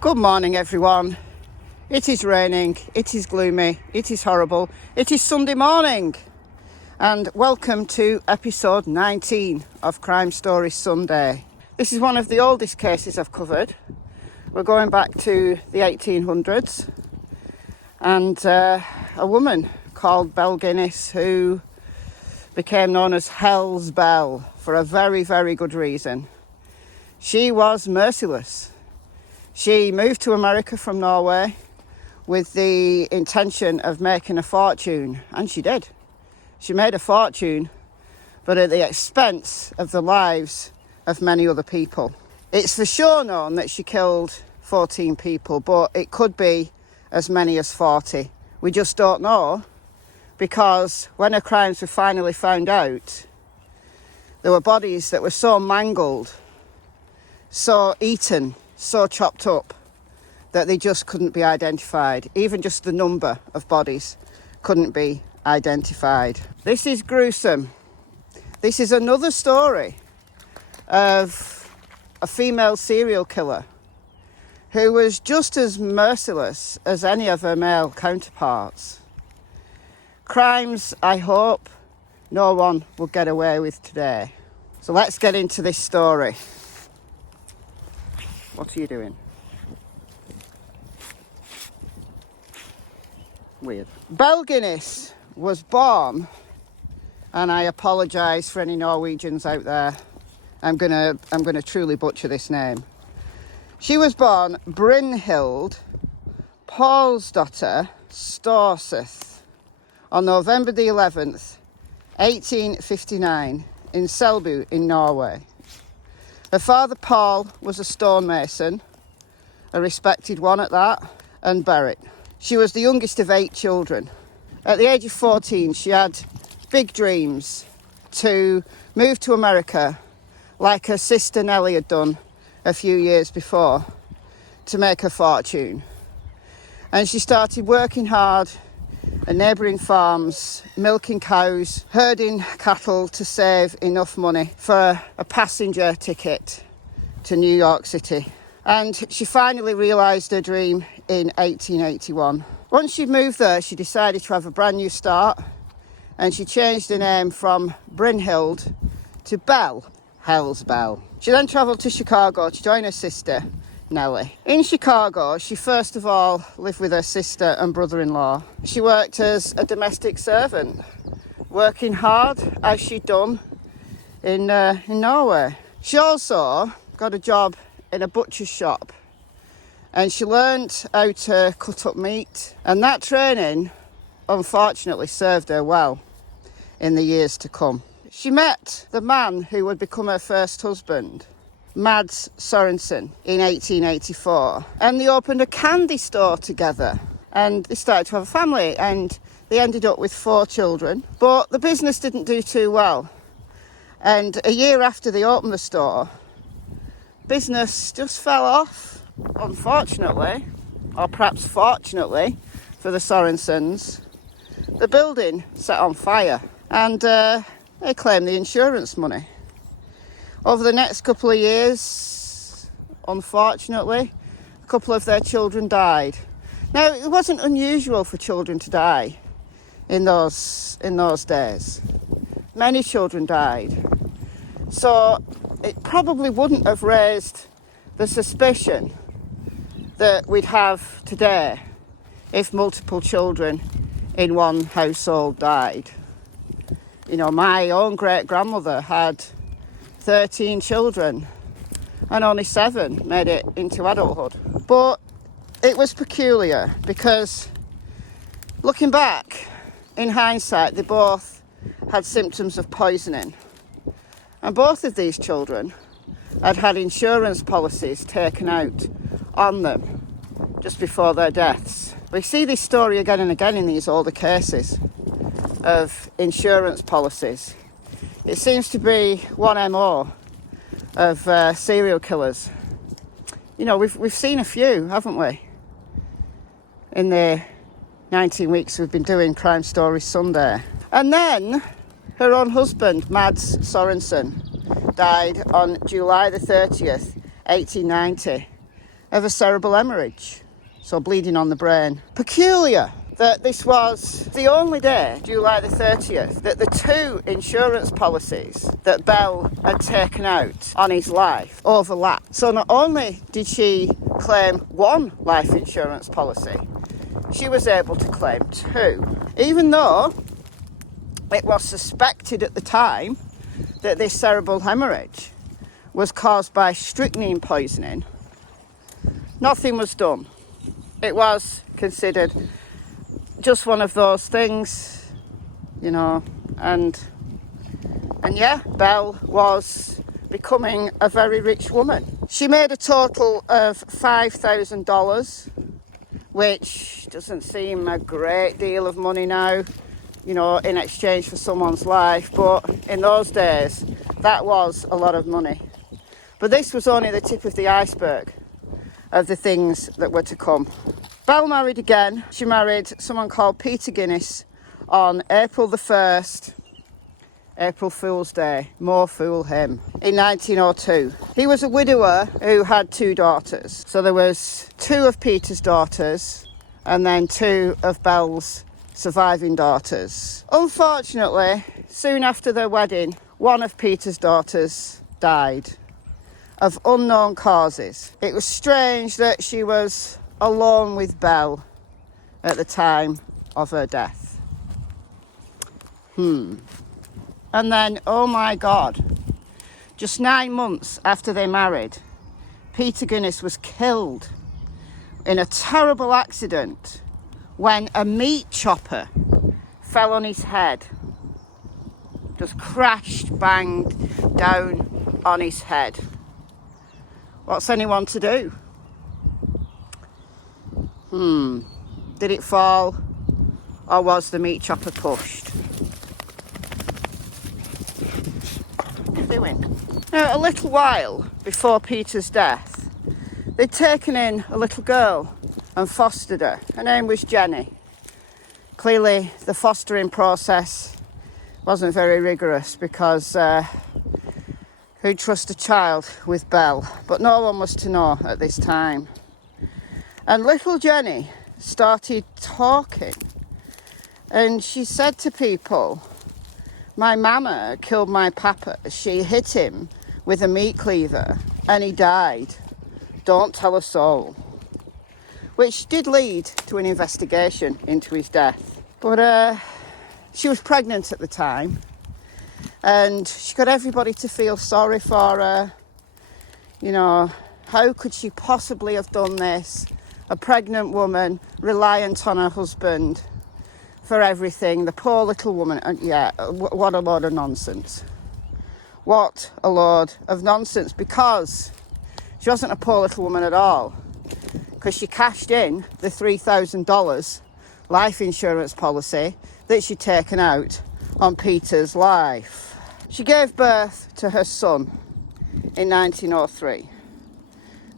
Good morning, everyone. It is raining, it is gloomy, it is horrible, it is Sunday morning. And welcome to episode 19 of Crime Stories Sunday. This is one of the oldest cases I've covered. We're going back to the 1800s. And a woman called Belle Gunness, who became known as Hell's Belle for a very, very good reason. She was merciless. She moved to America from Norway with the intention of making a fortune, and she did. She made a fortune, but at the expense of the lives of many other people. It's for sure known that she killed 14 people, but it could be as many as 40. We just don't know, because when her crimes were finally found out, there were bodies that were so mangled, so eaten, so chopped up, that they just couldn't be identified. Even just the number of bodies couldn't be identified. This is gruesome. This is another story of a female serial killer who was just as merciless as any of her male counterparts. Crimes, I hope, no one will get away with today. So let's get into this story. What are you doing? Weird. Belle Gunness was born, and I apologise for any Norwegians out there. I'm gonna truly butcher this name. She was born Brynhild Paulsdottir Storseth on November the 11th, 1859, in Selbu in Norway. Her father, Paul, was a stonemason, a respected one at that, and buried. She was the youngest of 8 children. At the age of 14, she had big dreams to move to America, like her sister Nellie had done a few years before, to make her fortune. And she started working hard at neighbouring farms, milking cows, herding cattle to save enough money for a passenger ticket to New York City. And she finally realised her dream in 1881. Once she'd moved there, she decided to have a brand new start, and she changed her name from Brynhild to Belle, Hell's Belle. She then travelled to Chicago to join her sister, Nellie. In Chicago, she first of all lived with her sister and brother-in-law. She worked as a domestic servant, working hard as she'd done in Norway. She also got a job in a butcher's shop, and she learnt how to cut up meat, and that training unfortunately served her well in the years to come. She met the man who would become her first husband, Mads Sorensen, in 1884, and they opened a candy store together, and they started to have a family, and they ended up with 4 children. But the business didn't do too well, and a year after they opened the store, business just fell off, unfortunately, or perhaps fortunately for the Sorensens. The building set on fire, and they claimed the insurance money. Over the next couple of years, unfortunately, a couple of their children died. Now, it wasn't unusual for children to die in those days. Many children died. So it probably wouldn't have raised the suspicion that we'd have today if multiple children in one household died. You know, my own great-grandmother had 13 children, and only 7 made it into adulthood. But it was peculiar because, looking back, in hindsight, they both had symptoms of poisoning. And both of these children had had insurance policies taken out on them just before their deaths. We see this story again and again in these older cases of insurance policies. It seems to be one MO of serial killers. You know, we've seen a few, haven't we? In the 19 weeks we've been doing Crime Stories Sunday. And then her own husband, Mads Sorensen, died on July the 30th, 1890, of a cerebral hemorrhage, so bleeding on the brain. Peculiar that this was the only day, July the 30th, that the 2 insurance policies that Belle had taken out on his life overlapped. So not only did she claim 1 life insurance policy, she was able to claim 2. Even though it was suspected at the time that this cerebral hemorrhage was caused by strychnine poisoning, nothing was done. It was considered just one of those things, you know, and yeah, Belle was becoming a very rich woman. She made a total of $5,000, which doesn't seem a great deal of money now, you know, in exchange for someone's life, but in those days, that was a lot of money. But this was only the tip of the iceberg of the things that were to come. Belle married again. She married someone called Peter Gunness on April the 1st, April Fool's Day, more fool him, in 1902. He was a widower who had 2 daughters. So there was 2 of Peter's daughters and then 2 of Belle's surviving daughters. Unfortunately, soon after their wedding, one of Peter's daughters died of unknown causes. It was strange that she was alone with Belle at the time of her death. And then, oh my God, just 9 months after they married, Peter Gunness was killed in a terrible accident when a meat chopper fell on his head. Just crashed, banged down on his head. What's anyone to do? Did it fall, or was the meat chopper pushed? What are you doing? Now, a little while before Peter's death, they'd taken in a little girl and fostered her. Her name was Jenny. Clearly, the fostering process wasn't very rigorous because who'd trust a child with Belle? But no one was to know at this time. And little Jenny started talking, and she said to people, "My mama killed my papa. She hit him with a meat cleaver and he died. Don't tell a soul." Which did lead to an investigation into his death. But she was pregnant at the time, and she got everybody to feel sorry for her. You know, how could she possibly have done this? A pregnant woman, reliant on her husband for everything. The poor little woman. And yeah, what a load of nonsense. What a load of nonsense, because she wasn't a poor little woman at all. Because she cashed in the $3,000 life insurance policy that she'd taken out on Peter's life. She gave birth to her son in 1903.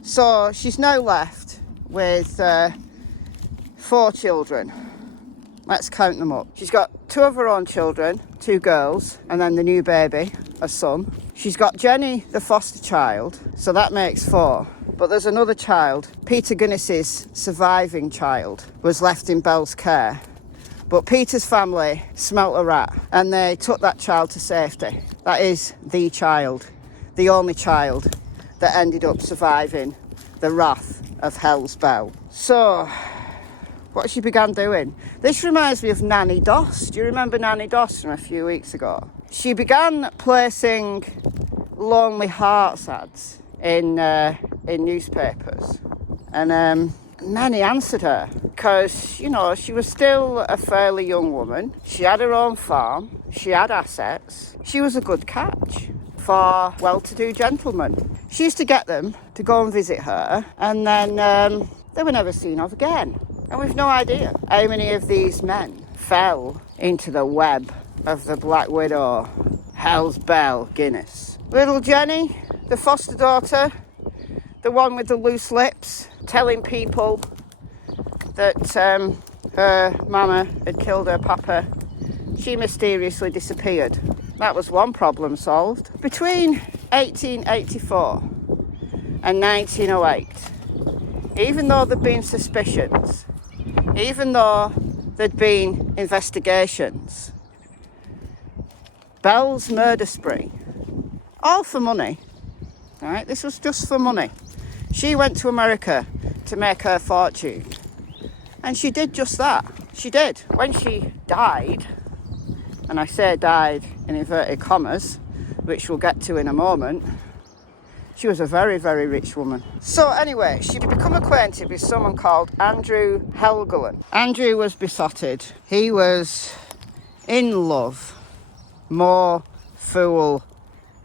So she's now left with 4 children. Let's count them up. She's got 2 of her own children, 2 girls, and then the new baby, a son. She's got Jenny, the foster child, so that makes 4. But there's another child. Peter Gunness's surviving child was left in Belle's care. But Peter's family smelt a rat and they took that child to safety. That is the child, the only child that ended up surviving the wrath of Hell's Belle. So, what she began doing. This reminds me of Nanny Doss. Do you remember Nanny Doss from a few weeks ago? She began placing Lonely Hearts ads in newspapers. And many answered her because, you know, she was still a fairly young woman. She had her own farm. She had assets. She was a good catch for well-to-do gentlemen. She used to get them to go and visit her, and then they were never seen of again. And we've no idea how many of these men fell into the web of the Black Widow, Hell's Belle Gunness. Little Jenny, the foster daughter, the one with the loose lips, telling people that her mama had killed her papa, she mysteriously disappeared. That was one problem solved. Between 1884 and 1908, even though there'd been suspicions, even though there'd been investigations, Belle's murder spree, all for money, right? This was just for money. She went to America to make her fortune, and she did just that. She did. When she died, and I say died in inverted commas, which we'll get to in a moment, she was a very, very rich woman. So anyway, she became acquainted with someone called Andrew Helgeland. Andrew was besotted. He was in love. More fool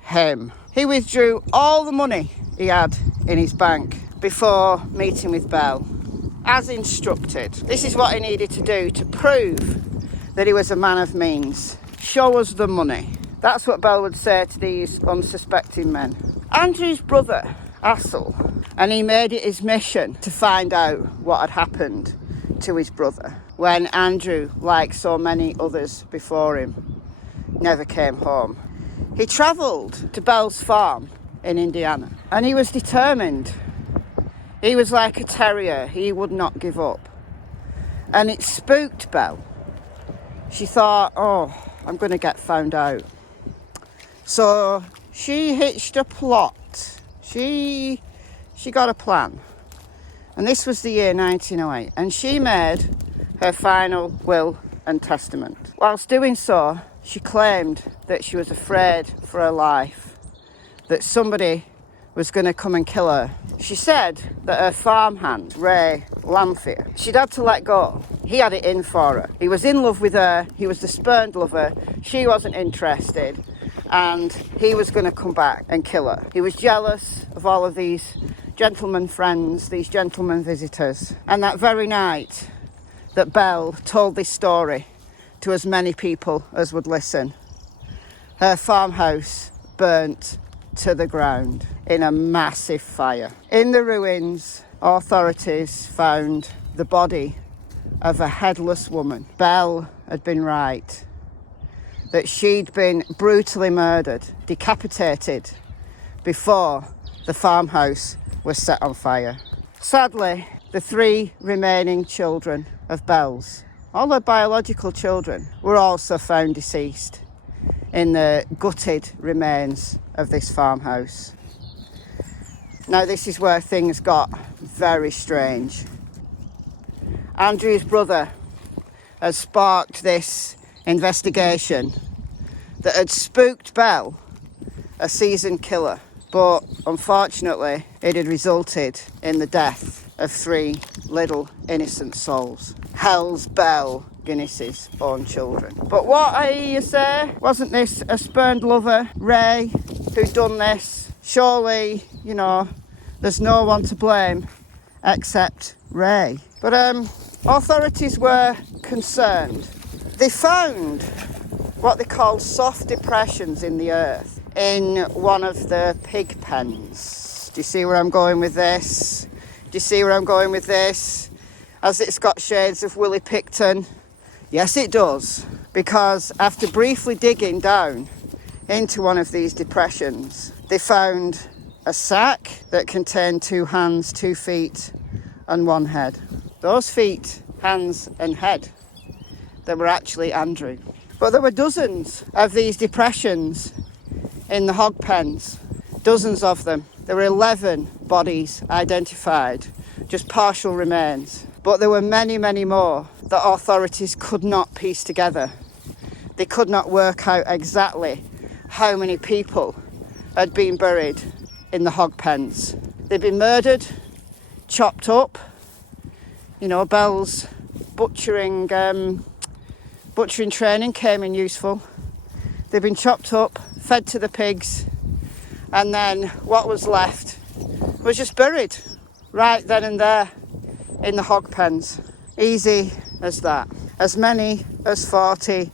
him. He withdrew all the money he had in his bank before meeting with Belle, as instructed. This is what he needed to do to prove that he was a man of means. Show us the money. That's what Belle would say to these unsuspecting men. Andrew's brother, Assel, and he made it his mission to find out what had happened to his brother when Andrew, like so many others before him, never came home. He travelled to Belle's farm in Indiana, and he was determined. He was like a terrier. He would not give up. And it spooked Belle. She thought, oh, I'm going to get found out. So she hitched a plot. She got a plan. And this was the year 1908. And she made her final will and testament. Whilst doing so, she claimed that she was afraid for her life, that somebody was going to come and kill her. She said that her farmhand, Ray Lamphere, she'd had to let go. He had it in for her. He was in love with her. He was the spurned lover. She wasn't interested. And he was going to come back and kill her. He was jealous of all of these gentleman friends, these gentleman visitors. And that very night that Belle told this story to as many people as would listen, her farmhouse burnt to the ground in a massive fire. In the ruins, authorities found the body of a headless woman. Belle had been right, that she'd been brutally murdered, decapitated, before the farmhouse was set on fire. Sadly, the 3 remaining children of Belle's, all her biological children, were also found deceased in the gutted remains of this farmhouse. Now this is where things got very strange. Andrew's brother had sparked this investigation that had spooked Belle, a seasoned killer, but unfortunately it had resulted in the death of 3 little innocent souls. Hell's Belle Gunness's own children. But what I hear you say, wasn't this a spurned lover, Ray, who'd done this? Surely, you know, there's no one to blame except Ray. But authorities were concerned. They found what they called soft depressions in the earth in one of the pig pens. Do you see where I'm going with this? Do you see where I'm going with this? Has it's got shades of Willie Picton? Yes, it does. Because after briefly digging down into one of these depressions, they found a sack that contained 2 hands, 2 feet, and 1 head. Those feet, hands, and head, they were actually Andrew. But there were dozens of these depressions in the hog pens, dozens of them. There were 11 bodies identified, just partial remains. But there were many, many more that authorities could not piece together. They could not work out exactly how many people had been buried in the hog pens. They'd been murdered, chopped up. You know, Belle's butchering training came in useful. They'd been chopped up, fed to the pigs, and then what was left was just buried right then and there in the hog pens. Easy as that. As many as 40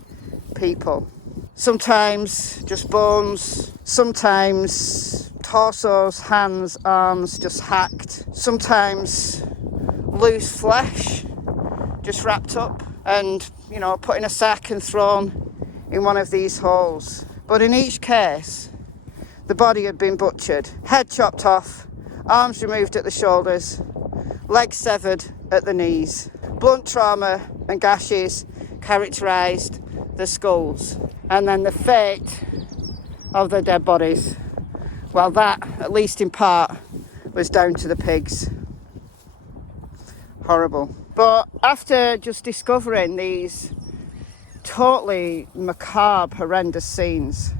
people. Sometimes just bones, sometimes torsos, hands, arms just hacked, sometimes loose flesh just wrapped up and, you know, put in a sack and thrown in one of these holes. But in each case, the body had been butchered, head chopped off, arms removed at the shoulders, legs severed at the knees. Blunt trauma and gashes characterised the skulls. And then the fate of the dead bodies, well, that, at least in part, was down to the pigs. Horrible. But after just discovering these totally macabre, horrendous scenes,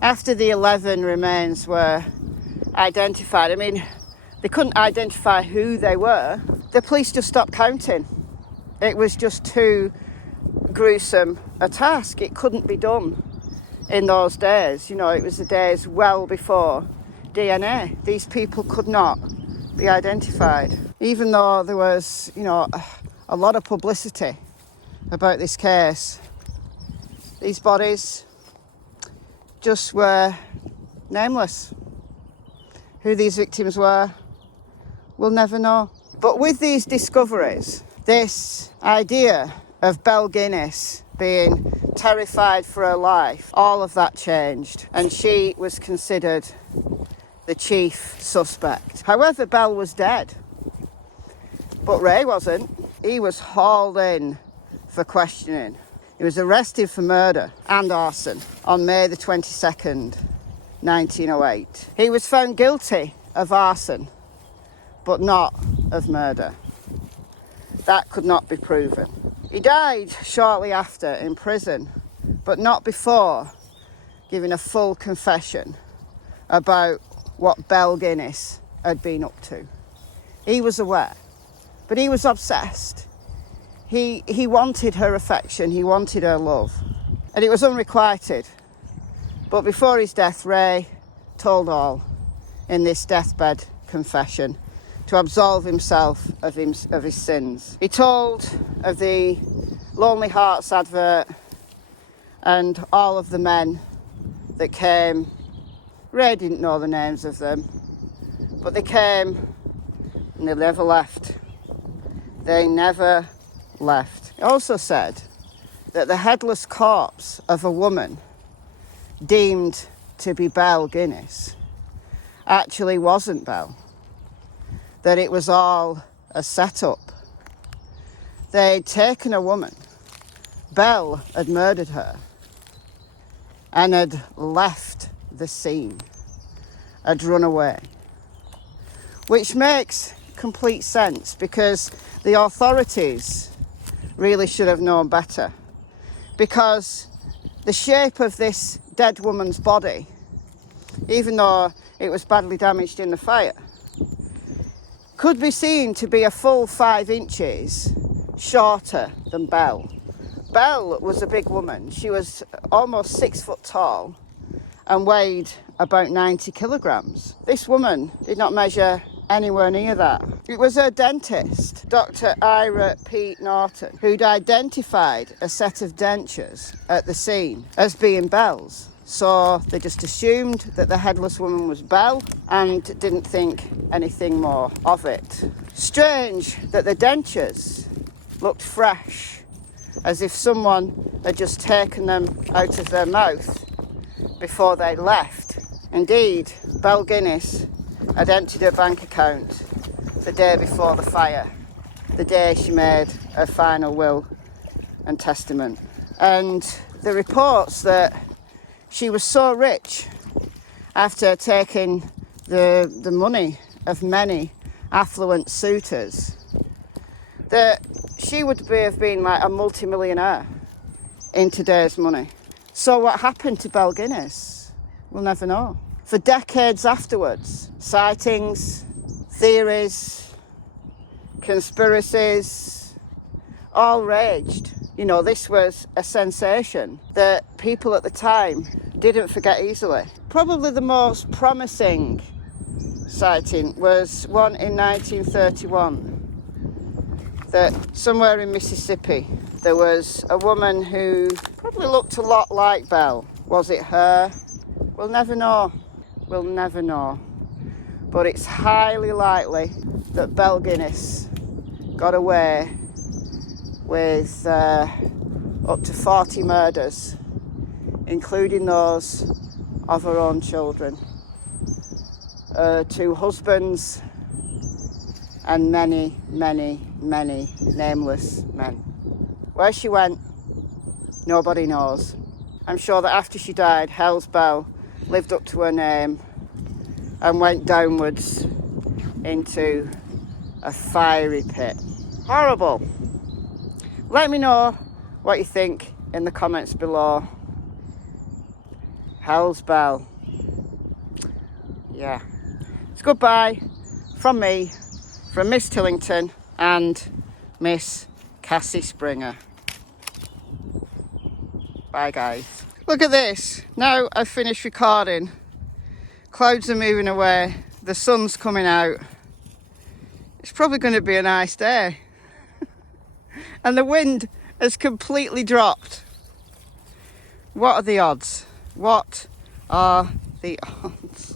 after the 11 remains were identified, I mean, they couldn't identify who they were, the police just stopped counting. It was just too gruesome a task. It couldn't be done in those days. You know, it was the days well before DNA. These people could not be identified. Even though there was, you know, a lot of publicity about this case, these bodies just were nameless. Who these victims were, we'll never know. But with these discoveries, this idea of Belle Gunness being terrified for her life, all of that changed, and she was considered the chief suspect. However, Belle was dead, but Ray wasn't. He was hauled in for questioning. He was arrested for murder and arson on May the 22nd, 1908. He was found guilty of arson, but not of murder. That could not be proven. He died shortly after in prison, but not before giving a full confession about what Belle Gunness had been up to. He was aware, but he was obsessed. He wanted her affection, he wanted her love, and it was unrequited. But before his death, Ray told all in this deathbed confession to absolve himself of his sins. He told of the Lonely Hearts advert and all of the men that came. Ray didn't know the names of them, but they came and they never left. They never left. He also said that the headless corpse of a woman deemed to be Belle Gunness actually wasn't Belle, that it was all a setup. They'd taken a woman, Belle had murdered her, and had left the scene, had run away. Which makes complete sense, because the authorities really should have known better, because the shape of this dead woman's body, even though it was badly damaged in the fire, could be seen to be a full 5 inches shorter than Belle. Belle was a big woman. She was almost 6 foot tall and weighed about 90 kilograms. This woman did not measure anywhere near that. It was her dentist, Dr. Ira P. Norton, who'd identified a set of dentures at the scene as being Belle's. So they just assumed that the headless woman was Belle and didn't think anything more of it. Strange that the dentures looked fresh, as if someone had just taken them out of their mouth before they left. Indeed, Belle Gunness had emptied her bank account the day before the fire, the day she made her final will and testament. And the reports that she was so rich after taking the money of many affluent suitors that she would have been like a multi-millionaire in today's money. So what happened to Belle Gunness? We'll never know. For decades afterwards, sightings, theories, conspiracies, all raged. You know, this was a sensation that people at the time didn't forget easily. Probably the most promising sighting was one in 1931, that somewhere in Mississippi there was a woman who probably looked a lot like Belle. Was it her? We'll never know. We'll never know. But it's highly likely that Belle Gunness got away with up to 40 murders, including those of her own children. 2 husbands, and many, many, many nameless men. Where she went, nobody knows. I'm sure that after she died, Hell's Belle lived up to her name and went downwards into a fiery pit. Horrible. Let me know what you think in the comments below. Hell's Belle. Yeah. It's goodbye from me, from Miss Tillington and Miss Cassie Springer. Bye guys. Look at this. Now I've finished recording. Clouds are moving away. The sun's coming out. It's probably going to be a nice day. And the wind has completely dropped. What are the odds? What are the odds?